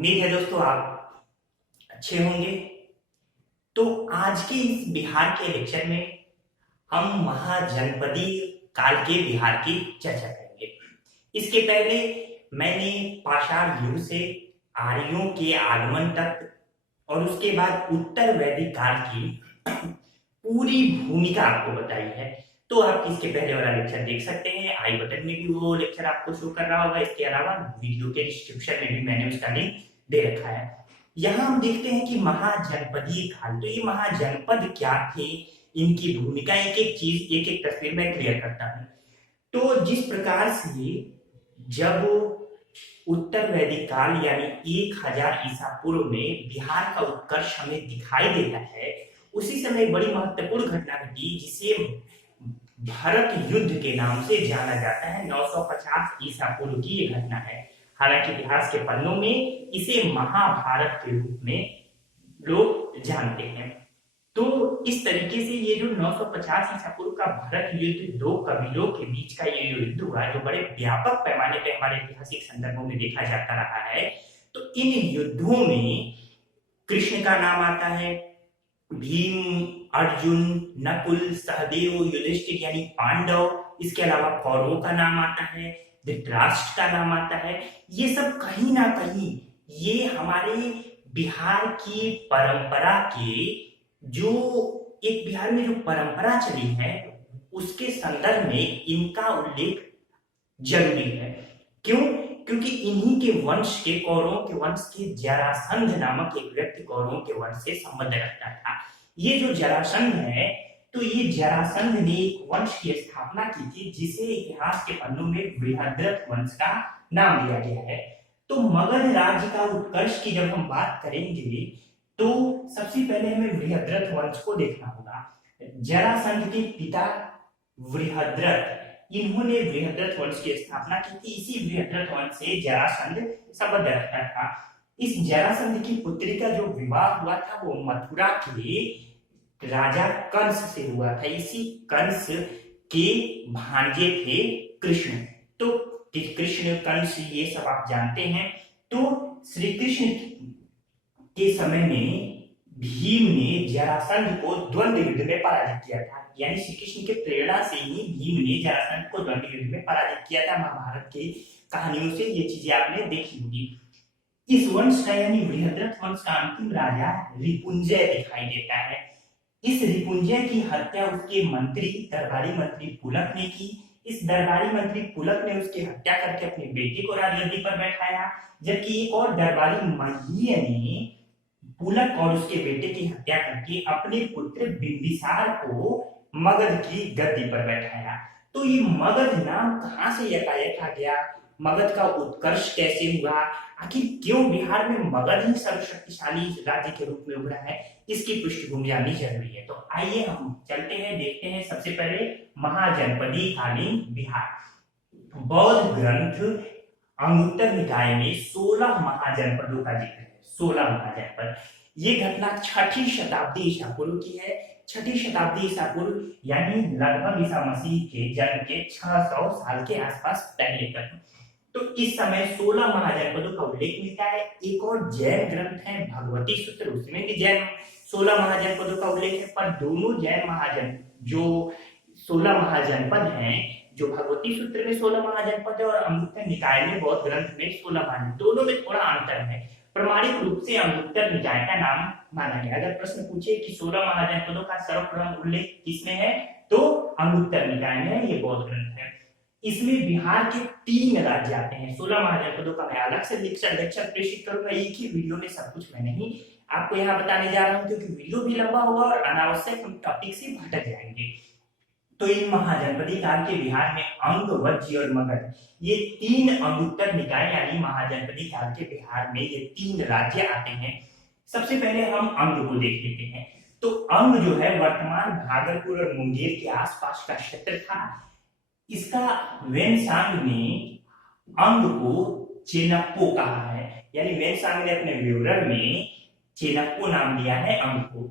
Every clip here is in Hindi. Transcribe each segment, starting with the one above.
उम्मीद है दोस्तों आप अच्छे होंगे। तो आज के इस बिहार के लेक्चर में हम महाजनपदीय काल के बिहार की चर्चा करेंगे। इसके पहले मैंने पाषाण युग से आर्यों के आगमन तक और उसके बाद उत्तर वैदिक काल की पूरी भूमिका आपको बताई है। तो आप इसके पहले वाला लेक्चर देख सकते हैं, आई बटन में भी वो लेक्चर आपको शो कर रहा होगा। इसके अलावा वीडियो के डिस्क्रिप्शन में भी मैंने उसका लिंक दे रखा है। यहाँ हम देखते हैं कि महाजनपदीय काल, तो ये महाजनपद क्या थे, इनकी भूमिका, एक एक चीज एक एक तस्वीर में क्लियर करता हूँ। तो जिस प्रकार से जब उत्तर वैदिक काल यानी 1000 ईसा पूर्व में बिहार का उत्कर्ष हमें दिखाई देता है, उसी समय बड़ी महत्वपूर्ण घटना घटी जिसे भारत युद्ध के नाम से जाना जाता है। 950 ईसा पूर्व की ये घटना है। हालांकि इतिहास के पन्नों में इसे महाभारत के रूप में लोग जानते हैं। तो इस तरीके से ये जो 950 ईसा पूर्व का भारत युद्ध, दो कबीलों के बीच का ये युद्ध हुआ, जो बड़े व्यापक पैमाने पे हमारे ऐतिहासिक संदर्भों में देखा जाता रहा है। तो इन युद्धों में कृष्ण का नाम आता है, भीम, अर्जुन, नकुल, सहदेव, युधिष्ठिर यानी पांडव, इसके अलावा कौरवों का नाम आता है, धृतराष्ट्र का नाम आता है। ये सब कहीं ना कहीं ये हमारे बिहार की परंपरा के, जो एक बिहार में जो परंपरा चली है उसके संदर्भ में इनका उल्लेख जरूरी है। क्यों? क्योंकि इन्हीं के वंश के, कौरवों के वंश के जरासंध नामक एक व्यक्ति कौरवों के वंश से संबंध रखता था। ये जो जरासंध है, तो ये जरासंध ने एक वंश की स्थापना की थी जिसे इतिहास के पन्नों में बृहद्रथ वंश का नाम दिया गया है। तो मगध राज्य का उत्कर्ष की जब हम बात करेंगे तो सबसे पहले हमें बृहद्रथ वंश को देखना होगा। जरासंध के पिता बृहद्रथ, इन्होंने बृहद्रथ वंश की स्थापना की थी। इसी बृहद्रथ वंश से जरासंध संबंध रखता था। इस जरासंध की पुत्री का जो विवाह हुआ था वो मथुरा के राजा कंस से हुआ था। इसी कंस के भांजे थे कृष्ण। तो कृष्ण, कंस, ये सब आप जानते हैं। तो श्री कृष्ण के समय में भीम ने जरासंध को द्वंद्व युद्ध में पराजित किया था। यानी श्री कृष्ण के प्रेरणा से ही भीम ने जरासंध को द्वंद्व युद्ध में पराजित किया था। महाभारत की कहानियों से ये चीजें आपने देखी होगी। इस वंश का यानी बृहद्रथ वंश का अंतिम राजा रिपुंजय दिखाई देता है। इस रिपुंजय की हत्या उसके मंत्री, दरबारी मंत्री पुलक ने की। इस दरबारी मंत्री पुलक ने उसकी हत्या करके अपने बेटे को राजगद्दी पर बैठाया, जबकि एक और दरबारी महीय ने पुलक और उसके बेटे की हत्या करके अपने पुत्र बिंबिसार को मगध की गद्दी पर बैठाया। तो ये मगध नाम कहां से यकायक आ गया, मगध का उत्कर्ष कैसे हुआ, आखिर क्यों बिहार में मगध ही सर्वशक्तिशाली राज्य के रूप में उभरा है, इसकी पृष्ठभूमि जाननी जरूरी है। तो आइए हम चलते हैं, देखते हैं सबसे पहले महाजनपदीय कालीन बिहार। बौद्ध ग्रंथ अंगुत्तर निकाय में 16 महाजनपदों का जिक्र है। 16 महाजनपद। ये घटना 6ठी शताब्दी ईसा पूर्व की है। 6ठी शताब्दी ईसा पूर्व यानी लगभग ईसा मसीह के जन्म के 600 साल के आसपास पहले तक। तो इस समय 16 महाजनपदों का उल्लेख मिलता है। एक और जैन ग्रंथ है भगवती सूत्र, उसमें भी जैन 16 महाजनपदों का उल्लेख है। पर दोनों जैन महाजन जो 16 महाजनपद हैं, जो भगवती सूत्र में 16 महाजनपद है और अंगुत्तर निकाय में बौद्ध ग्रंथ में 16 महाजनपद, दोनों में थोड़ा अंतर है। प्रमाणिक रूप से अंगुत्तर निकाय का नाम माना गया। अगर प्रश्न पूछे कि 16 महाजनपदों का सर्वप्रथम उल्लेख किसमें है, तो अंगुत्तर निकाय में, ये बौद्ध ग्रंथ है। इसमें बिहार के 3 राज्य आते हैं। 16 महाजनपदों का मैं अलग से लेक्चर प्रेषित करूंगा। एक ही वीडियो में सब कुछ मैं नहीं आपको यहाँ बताने जा रहा हूँ, क्योंकि वीडियो भी लंबा होगा और अनावश्यक हम टॉपिक से भटक जाएंगे। तो इन महाजनपदीय काल के बिहार में अंग, वज्र और मगध, ये 3 अंगुत्तर निकाय यानी महाजनपदीय काल के बिहार में ये 3 राज्य आते हैं। सबसे पहले हम अंग को देख लेते हैं। तो अंग जो है वर्तमान भागलपुर और मुंगेर के आसपास का क्षेत्र था। इसका वेनसांग ने अंग को चेनप्पो कहा है, यानी वेनसांग ने अपने विवरण में चेनप्पो नाम दिया है अंग को।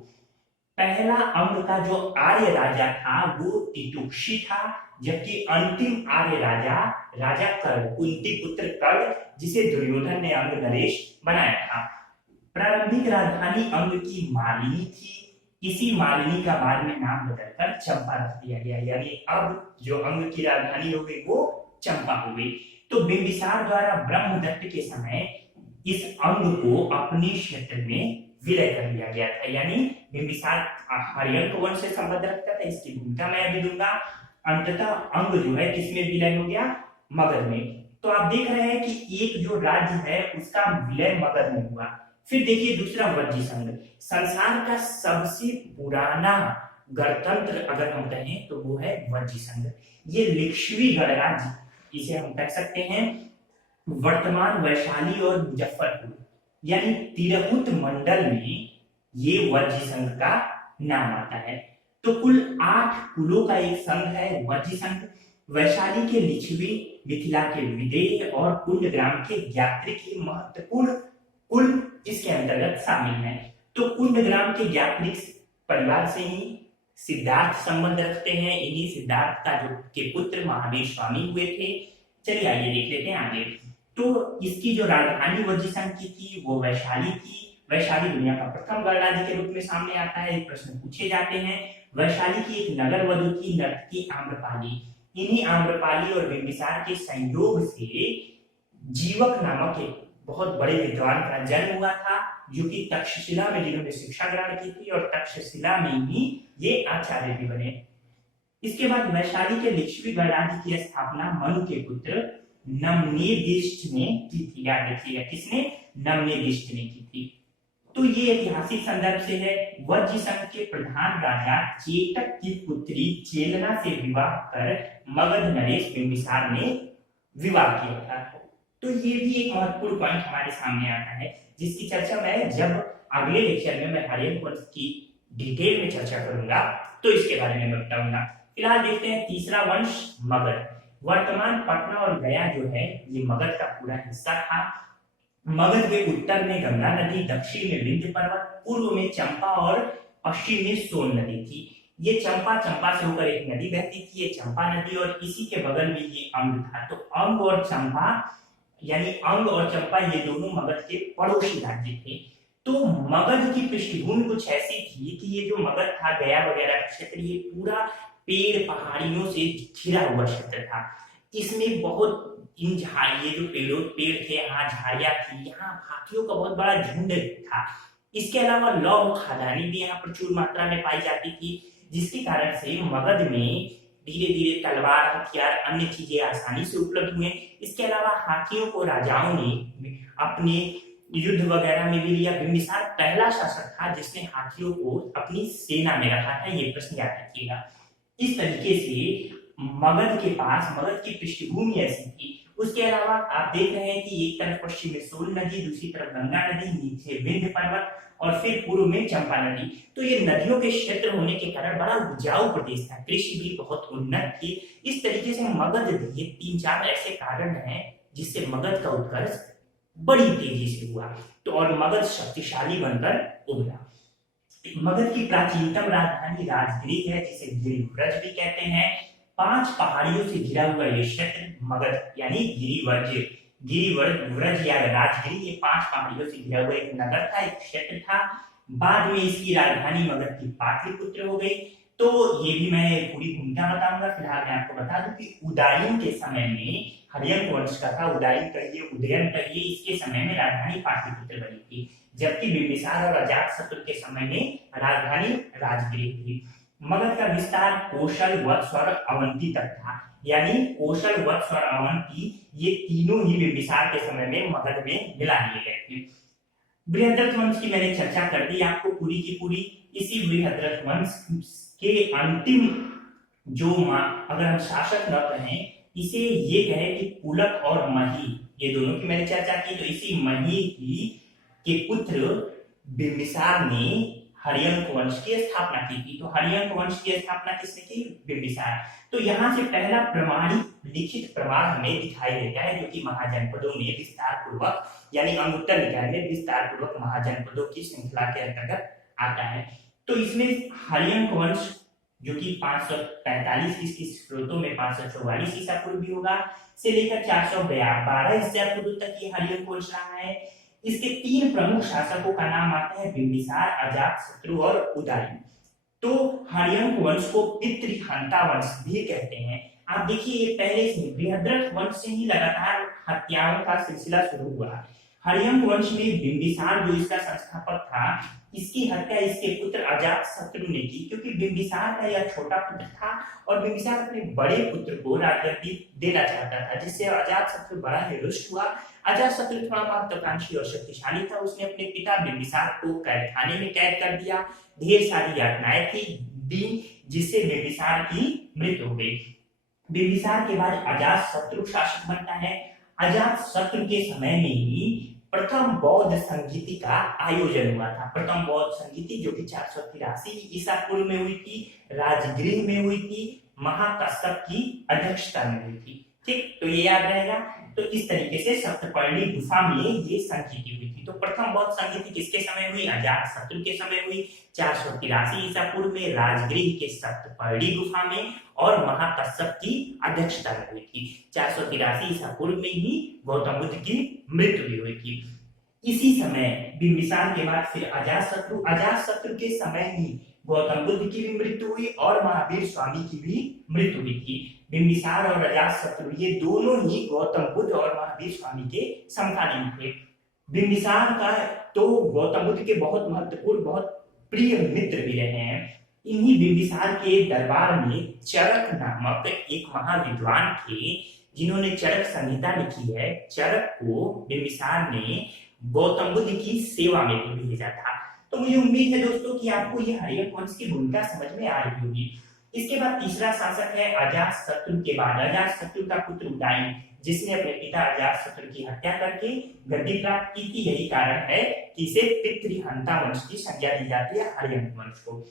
पहला अंग का जो आर्य राजा था वो तितुक्षी था, जबकि अंतिम आर्य राजा राजा कर्ण, कुंती पुत्र कर्ण, जिसे दुर्योधन ने अंग नरेश बनाया था। प्रारंभिक राजधानी अंग की मालिनी थी। इसी मालिनी का बाद में नाम बदलकर चंपा रख दिया गया, यानी अब जो अंग की राजधानी हो गई वो चंपा हो गई। तो बिंबिसार द्वारा ब्रह्मदत्त के समय इस अंग को अपने क्षेत्र में विलय कर दिया गया था, यानी बिंबिसार हरियंक वंश से संबंध रखता था, इसकी भूमिका मैं अभी दूंगा। अंततः अंग जो है किसमें विलय हो गया? मगध में। तो आप देख रहे हैं कि एक जो राज्य है उसका विलय मगध में हुआ। फिर देखिए दूसरा वज्जी संघ, संसार का सबसे पुराना गणतंत्र अगर हम कहें तो वो है वज्जी संघ। ये लिच्छवी गणराज्य, इसे हम कह सकते हैं वर्तमान वैशाली और मुजफ्फरपुर यानी तिरहुत मंडल में ये वज्जी संघ का नाम आता है। तो कुल 8 कुलों का एक संघ है वज्जी संघ। वैशाली के लिच्छवी, मिथिला के विदेह और कुंडग्राम के ज्ञात्रिक महत्वपूर्ण कुल इसके अंतर्गत शामिल हैं। तो कुंडग्राम के ज्ञात्रिक परिवार से ही सिद्धार्थ संबंध रखते हैं। इन्हीं सिद्धार्थ का जो के पुत्र महावीर स्वामी हुए थे। चलिए आइए देख लेते हैं आगे। तो इसकी जो राजधानी वज्जी संघ की थी वो वैशाली थी। वैशाली दुनिया का प्रथम गणराज्य के रूप में सामने आता है। प्रश्न पूछे जाते हैं। वैशाली की एक नगर वधु थी नर्तकी आम्रपाली। इन्हीं आम्रपाली और बिंबिसार के संयोग से जीवक नामक एक बहुत बड़े विद्वान का जन्म हुआ था, जो कि तक्षशिला में जिन्होंने शिक्षा ग्रहण की थी और तक्षशिला में ही ये आचार्य भी बने। इसके बाद वैशाली के लिच्छवी गणराज्य की स्थापना मनु के पुत्र नमनीदिष्ट ने की थी। याद रखिएगा, किसने? नमनीदिष्ट ने की थी। तो ये ऐतिहासिक संदर्भ से है। वज्जी संघ के प्रधान राजा चेतक की पुत्री चेलना से विवाह कर मगध नरेश बिंबिसार ने विवाह किया था। तो ये भी एक महत्वपूर्ण पॉइंट हमारे सामने आता है, जिसकी चर्चा मैं जब अगले लेक्चर में मैं हरियंक वंश की डिटेल में चर्चा करूंगा तो इसके बारे में मैं बताऊंगा। फिलहाल देखते हैं तीसरा वंश मगध। वर्तमान पटना और गया जो है ये मगध का पूरा हिस्सा था। मगध के उत्तर में गंगा नदी, दक्षिण में विंध्य पर्वत, पूर्व में चंपा और पश्चिम में सोन नदी थी। ये चंपा से होकर एक नदी बहती थी, ये चंपा नदी, और इसी के बगल में ये अंग था। तो अंग और चंपा यानी अंग और चंपा ये दोनों मगध के पड़ोसी राज्य थे। तो मगध की पृष्ठभूमि कुछ ऐसी थी कि ये जो मगध था, गया वगैरह का क्षेत्र, ये पूरा पेड़ पहाड़ियों से घिरा हुआ क्षेत्र था। इसमें बहुत इन ये जो पेड़ थे, यहाँ झाड़ियां थी, यहाँ हाथियों का बहुत बड़ा झुंड था। इसके अलावा लौह खदानी भी यहाँ प्रचुर मात्रा में पाई जाती थी, जिसके कारण से मगध में धीरे धीरे तलवार, हथियार, अन्य चीजें आसानी से उपलब्ध हुए। इसके अलावा हाथियों को राजाओं ने अपने युद्ध वगैरह में भी लिया। बिंबिसार पहला शासक था जिसने हाथियों को अपनी सेना में रखा था, ये प्रश्न याद रखिएगा। इस तरीके से मगध के पास, मगध की पृष्ठभूमि ऐसी थी। उसके अलावा आप देख रहे हैं कि एक तरफ पश्चिम में सोन नदी, दूसरी तरफ गंगा नदी, नीचे विंध्य पर्वत और फिर पूर्व में चंपा नदी। तो ये नदियों के क्षेत्र होने के कारण बड़ा उपजाऊ प्रदेश था, कृषि भी बहुत उन्नत थी। इस तरीके से मगध, ये 3-4 ऐसे कारण हैं जिससे मगध का उत्कर्ष बड़ी तेजी से हुआ। तो और मगध शक्तिशाली बनकर उभरा। मगध की प्राचीनतम राजधानी राजगृह है, जिसे गिरिव्रज भी कहते हैं। 5 पहाड़ियों से घिरा हुआ ये क्षेत्र मगध यानी गिरिव्रज या राजगिरी, ये 5 पहाड़ियों से घिरा हुआ एक नगर था, एक क्षेत्र था। बाद में इसकी राजधानी मगध की पाटलिपुत्र हो गई। तो ये भी मैं पूरी भूमिका बताऊंगा। फिलहाल मैं आपको बता दूं कि उदयन के समय में, हरियंक वंश का था, उदयन कहिए, उदयन कहिए, इसके समय में राजधानी पाटलिपुत्र बनी थी, जबकि बिंबिसार और अजातशत्रु के समय में राजधानी राजगृह थी। मगध का विस्तार कौशल, वत्स और अवंती तक था, यानी कौशल, वत्स और अवंती ये तीनों ही बिंबिसार के समय में मगध में मिला लिए गए थे। बृहद्रथ वंश की मैंने चर्चा कर दी आपको पूरी की पूरी। इसी बृहद्रथ वंश के अंतिम जो अगर हम शासक न कहें, इसे ये कहे कि पुलक और मही, ये दोनों की मैंने चर्चा की। तो इसी मही के पुत्र बिंबिसार ने हरियंक वंश की स्थापना की थी। तो हरियंक वंश की स्थापना किसने की? बिंबिसार। तो यहाँ से पहला प्रमाणित लिखित प्रमाण हमें दिखाई देता है, जो कि महाजनपदों में विस्तार पूर्वक, यानी अंगुत्तर निकाय में विस्तार पूर्वक महाजनपदों की श्रृंखला के अंतर्गत आता है। तो इसमें हर्यंक वंश जो कि 545 इसकी स्रोतों में 544 ईसा पूर्व भी होगा से लेकर 412 ईसा पूर्व तक ये हर्यंक वंश रहा है। इसके 3 प्रमुख शासकों का नाम आता है बिंबिसार, अजातशत्रु और उदयन। तो हर्यंक वंश को पितृहंता वंश भी कहते हैं। आप देखिए ये पहले इसमें बृहद्रथ वंश से ही लगातार हत्याओं का सिलसिला शुरू हुआ। हर्यंक वंश में बिंबिसार जो इसका संस्थापक था, इसकी हत्या इसके पुत्र अजातशत्रु ने की, क्योंकि बिंबिसार का यह छोटा पुत्र था और बिंबिसार अपने बड़े पुत्र को राजगद्दी देना चाहता था, जिससे अजातशत्रु बड़ा ही रुष्ट हुआ। अजातशत्रु थोड़ा महत्वाकांक्षी और शक्तिशाली था। उसने अपने पिता बिंबिसार को कैदखाने में कैद कर दिया। ढेर सारी यातनाएं दी जिससे बिंबिसार की मृत्यु हो गई। बिंबिसार के बाद अजातशत्रु शासक बनता है। अजातशत्रु के समय में ही प्रथम बौद्ध संगीति का आयोजन हुआ था। प्रथम बौद्ध संगीति जो कि 483 ईसा पूर्व में हुई थी, राजगृह में हुई थी, महाकश्यप की अध्यक्षता में हुई थी। ठीक, तो ये याद रहेगा। तो इस तरीके से सप्तपर्णी गुफा में ये संगीति हुई थी। तो प्रथम बौद्ध संगीति किसके समय हुई? अजातशत्रु के समय हुई 483 ईसा पूर्व में राजगृह के सप्तपर्णी गुफा में, और महाकश्यप की अध्यक्षता में हुई थी। 483 ईसा पूर्व में ही गौतम बुद्ध की मृत्यु भी हुई थी। इसी समय बिंबिसार के बाद फिर अजातशत्रु के समय ही गौतम बुद्ध की भी मृत्यु हुई और महावीर स्वामी की भी मृत्यु हुई थी। बिंबिसार और अजातशत्रु ये दोनों ही गौतम बुद्ध और महावीर स्वामी के समकालीन थे। बिंबिसार का तो गौतम बुद्ध के बहुत महत्वपूर्ण, बहुत प्रिय मित्र भी रहे हैं। इन्हीं बिंबिसार के दरबार में चरक नामक एक महाविद्वान थे, जिन्होंने चरक संहिता लिखी है। चरक को बिंबिसार ने गौतम बुद्ध की सेवा में भी भेजा था। तो मुझे उम्मीद है दोस्तों कि आपको ये हर्यंक वंश की भूमिका समझ में आ रही होगी। इसके बाद तीसरा शासक है अजातशत्रु के बाद अजातशत्रु का पुत्र उदयन, जिसने अपने पिता अजातशत्रु की हत्या करके गद्दी प्राप्त की थी। यही कारण है कि इसे पितृहंता वंश की संज्ञा दी जाती है हर्यंक वंश को।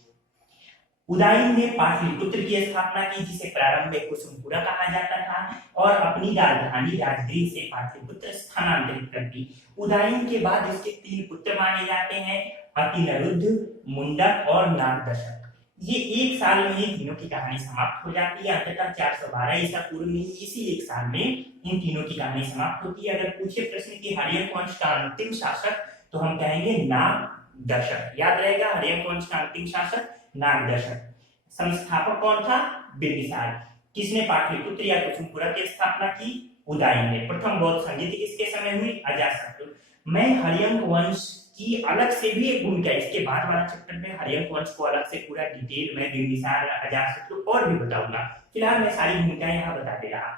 उदयन ने पाटलिपुत्र की स्थापना की, जिसे प्रारंभ में कुसुमपुरा कहा जाता था, और अपनी राजधानी राजगृह से पाटलिपुत्र स्थानांतरित कर दी। उदयन के बाद इसके 3 पुत्र माने जाते हैं, अतिनरुद्ध, मुंडक और नागदशक। ये एक साल में ही तीनों की कहानी समाप्त हो जाती है। अंततः 412 ईसा पूर्व में इसी एक साल में इन तीनों की कहानी समाप्त होती है। अगर पूछे प्रश्न की हर्यंक वंश का अंतिम शासक, तो हम कहेंगे नागदशक। याद रहेगा, हर्यंक वंश का अंतिम शासक नागदशक। संस्थापक कौन था? बिंबिसार। किसने पाटलिपुत्र या कुसुमपुरा की स्थापना की? उदयन ने। प्रथम बौद्ध संगीति किसके समय हुई? अजातशत्रु। मैं हर्यंक वंश की अलग से भी एक भूमिका, इसके बाद वाला चैप्टर में हर्यंक वंश को अलग से पूरा डिटेल में बिंबिसार, अजातशत्रु और भी बताऊंगा। फिलहाल मैं सारी भूमिकाएं यहाँ बता दे रहा।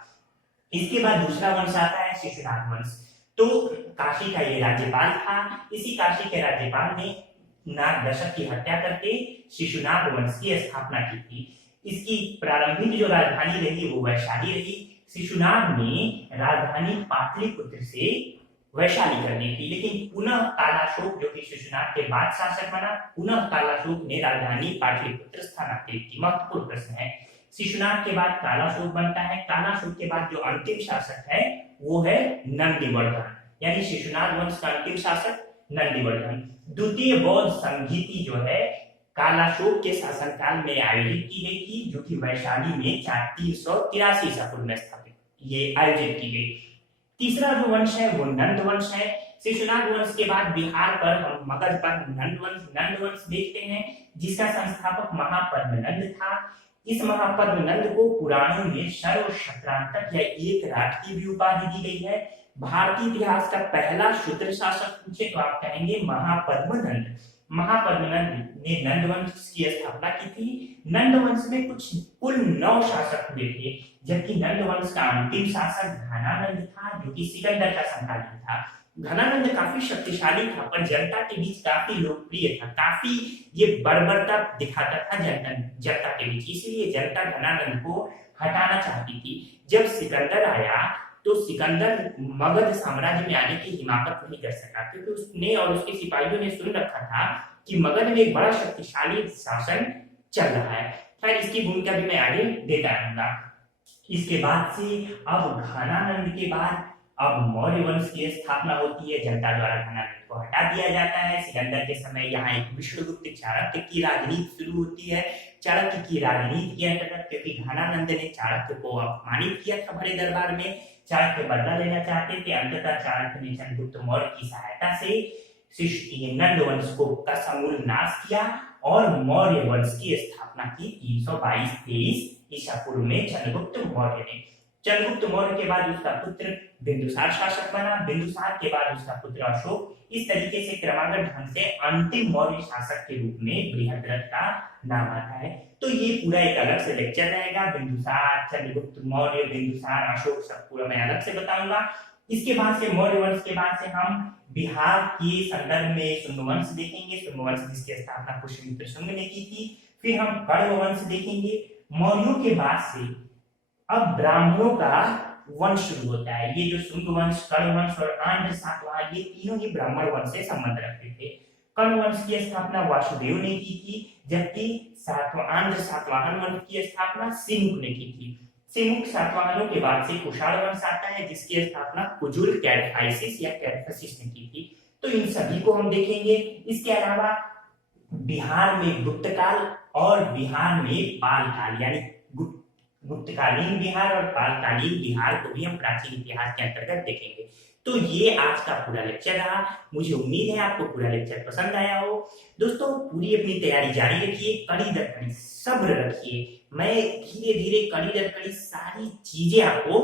इसके बाद दूसरा वंश आता है शिशुनाग वंश। तो काशी का ये राज्यपाल था। इसी काशी के राज्यपाल ने नागदशक की हत्या करके शिशुनाग वंश की स्थापना की थी। इसकी प्रारंभिक जो राजधानी रही वो वैशाली रही। शिशुनाग ने राजधानी पाटलिपुत्र से वैशाली कर दी थी, लेकिन पुनः तालाशोक जो कि शिशुनाग के बाद शासक बना, पुनः तालाशोक ने राजधानी पाटलिपुत्र स्थानांतरित की। महत्वपूर्ण प्रश्न है। शिशुनाग के बाद तालाशोक बनता है। तालाशोक के बाद जो अंतिम शासक है वो है नंदिवर्धन, यानी शिशुनाग वंश का अंतिम शासक नंदिवर्धन। द्वितीय बौद्ध संगीति जो है कालाशोक के शासनकाल में आयोजित की गई थी, जो कि वैशाली में 383 ईसा पूर्व में स्थापित ये आयोजित की गई। तीसरा जो वंश है वो नंद वंश है। शिशुनाग वंश के बाद बिहार पर हम मगध पर नंद वंश देखते हैं, जिसका संस्थापक महापद्मनंद था। इस महापद्मनंद को पुराणों में सर्वक्षत्रांतक या एक राट की भी उपाधि दी गई है। भारतीय इतिहास का पहला शूद्र शासक पूछे तो आप कहेंगे महापद्मनंद। महापद्मनंद ने नंद वंश की स्थापना की थी। नंद वंश में कुल 9 शासक हुए थे, जबकि नंद वंश का अंतिम शासक घनानंद था, जो कि सिकंदर का समकालीन था। घनानंद काफी शक्तिशाली था, पर जनता के बीच काफी लोकप्रिय था। काफी ये बर्बरता दिखाता था जनता के बीच, इसलिए जनता घनानंद को हटाना चाहती थी। जब सिकंदर आया तो सिकंदर मगध साम्राज्य में आने की हिमाकत नहीं कर सका, क्योंकि उसने और उसके सिपाहियों ने सुन रखा था कि मगध में एक बड़ा शक्तिशाली शासन चल रहा है। खैर, इसकी भूमिका भी मैं आगे देता रहूंगा। इसके बाद से अब घनानंद के बाद अब मौर्य वंश की स्थापना होती है, जनता द्वारा घनानंद को हटा दिया जाता है। सिकंदर के समय यहाँ एक विष्णुगुप्त चाणक्य की राजनीति शुरू होती है। चाणक्य की राजनीति के अंतर्गत, क्योंकि घनानंद ने चाणक्य को अपमानित किया था बड़े दरबार में, चाणक्य बदला लेना चाहते थे। अंततः चाणक्य ने चंद्रगुप्त मौर्य की सहायता से नंद वंश को का समूल नाश किया और मौर्य वंश की स्थापना की 322-23 ईसा पूर्व में चंद्रगुप्त मौर्य ने। चंद्रगुप्त मौर्य के बाद उसका पुत्र बिंदुसार शासक बना, बिंदुसार के बाद उसका पुत्र अशोक। इस तरीके से क्रमागत ढंग से अंतिम मौर्य शासक के रूप में बृहद्रथ का नाम आता है। तो ये पूरा एक अलग से लेक्चर रहेगा, बिंदुसार, चंद्रगुप्त मौर्य, बिंदुसार, अशोक, सब पूरा मैं अलग से बताऊंगा। इसके बाद से मौर्य वंश के बाद से हम बिहार के संदर्भ में शुंग वंश देखेंगे, शुंग वंश जिसकी स्थापना पुष्यमित्र शुंग ने की थी। फिर हम कण्व वंश देखेंगे। मौर्यों के बाद से अब ब्राह्मणों का वंश शुरू होता है। ये जो शुंग वंश, कण्व वंश और आंध्र सातवाहन, ये तीनों ही ब्राह्मण वंश से संबंध रखते थे। कण्व वंश की स्थापना वासुदेव ने की थी, जबकि आंध्र सातवाहन वंश की स्थापना सिमुक ने की थी। सिमुक सातवाहनों के बाद से कुशाण वंश आता है, जिसकी स्थापना कुजुल कैडफाइसिस या कैडफसिस ने की थी। तो इन सभी को हम देखेंगे। इसके अलावा बिहार में गुप्त काल और बिहार में पाल काल, यानी गुप्तकालीन बिहार और पालकालीन बिहार को भी हम प्राचीन इतिहास के अंतर्गत देखेंगे। तो ये आज का पूरा लेक्चर रहा। मुझे उम्मीद है आपको पूरा लेक्चर पसंद आया हो। दोस्तों, पूरी अपनी तैयारी जारी रखिए, कड़ी दर कड़ी सब्र रखिए। मैं धीरे धीरे कड़ी दर कड़ी सारी चीजें आपको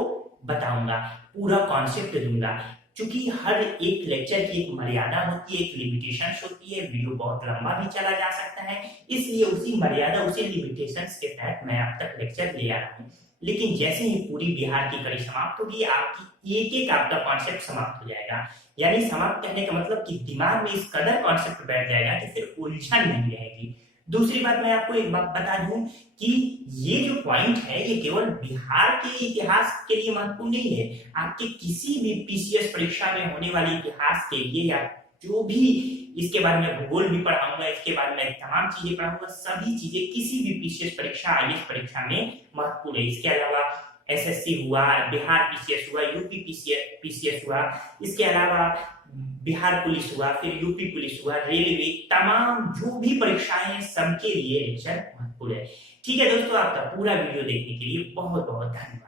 बताऊंगा, पूरा कॉन्सेप्ट दूंगा। क्योंकि हर एक लेक्चर की एक मर्यादा होती है, एक लिमिटेशन होती है, वीडियो बहुत लंबा भी चला जा सकता है, इसलिए उसी मर्यादा, उसी लिमिटेशंस के तहत मैं आप तक लेक्चर ले आ रहा हूँ। लेकिन जैसे ही पूरी बिहार की कड़ी समाप्त होगी, आपकी एक एक आपका कॉन्सेप्ट समाप्त हो जाएगा। यानी समाप्त करने का मतलब कि दिमाग में इस कदर कॉन्सेप्ट बैठ जाएगा कि फिर उलझन नहीं रहेगी। दूसरी बात मैं आपको एक बात बता दूं कि ये जो पॉइंट है, ये केवल बिहार के इतिहास के लिए महत्वपूर्ण नहीं है। आपके किसी भी पीसीएस परीक्षा में होने वाले इतिहास के लिए, या जो भी इसके बारे में भूगोल भी पढ़ाऊंगा, इसके बारे में तमाम चीजें पढ़ाऊंगा, सभी चीजें किसी भी पीसीएस परीक्षा, आईएएस परीक्षा में महत्वपूर्ण है। इसके अलावा एसएससी हुआ, बिहार पीसीएस हुआ, यूपी पीसीएस हुआ, इसके अलावा बिहार पुलिस हुआ, फिर यूपी पुलिस हुआ, रेलवे, तमाम जो भी परीक्षाएं हैं, सबके लिए लेक्चर महत्वपूर्ण है। ठीक है दोस्तों, आपका पूरा वीडियो देखने के लिए बहुत बहुत धन्यवाद।